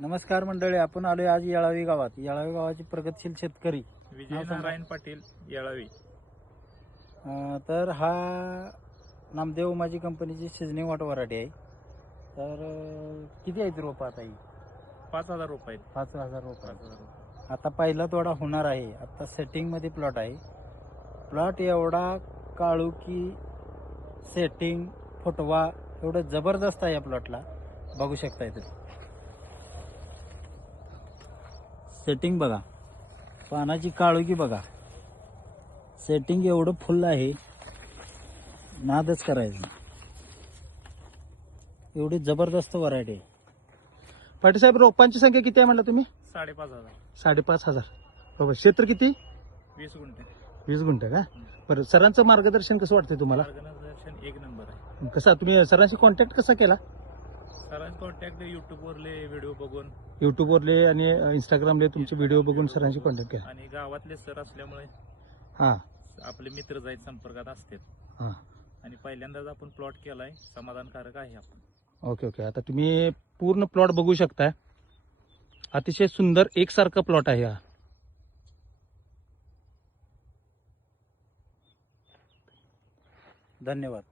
नमस्कार मंडळी, आपण आलोय आज येळावी गावात. येळावी गावाचे प्रगतशील शेतकरी विजय नारायण पाटील येळावी. तर हा नामदेव माझी कंपनीची सिजनिंग वाट वराठी आहे. तर किती आहेत रोपं आता ही? 5,000 रुपये. 5,000 रोपं. 5,000 रुपये. आता पहिला तोडा होणार आहे. आता सेटिंगमध्ये प्लॉट आहे. प्लॉट एवढा काळुकी, सेटिंग, फुटवा एवढं जबरदस्त आहे या प्लॉटला. बघू शकता इथे सेटिंग बघा, पानाची काळुकी बघा, सेटिंग एवढं फुल आहे, नादच करायचं. एवढी जबरदस्त व्हरायटी आहे. पाटील साहेब, रोपांची संख्या किती आहे म्हणलं तुम्ही? 5,500. 5,500. बरोबर. क्षेत्र किती? 20 गुंठे. 20 गुंठ का? बरं. सरांचं मार्गदर्शन कसं वाटतंय तुम्हाला? मार्गदर्शन एक नंबर आहे. कसा तुम्ही सरांशी कॉन्टॅक्ट कसा केला? सरांचे कॉन्टॅक्ट युट्यूबवरले व्हिडिओ बघून युट्यूबवरले आणि इंस्टाग्रामले तुमचे व्हिडिओ बघून सरांशी कॉन्टॅक्ट केला? आणि गावातले सर असल्यामुळे हां आपले मित्र जाईल संपर्कात असतात. हां. आणि पहिल्यांदाच आपण प्लॉट केलाय, समाधानकारक आहे आपण. Okay okay. आता तुम्ही पूर्ण प्लॉट बघू शकताय. अतिशय सुंदर एकसारखा प्लॉट आहे हा. धन्यवाद.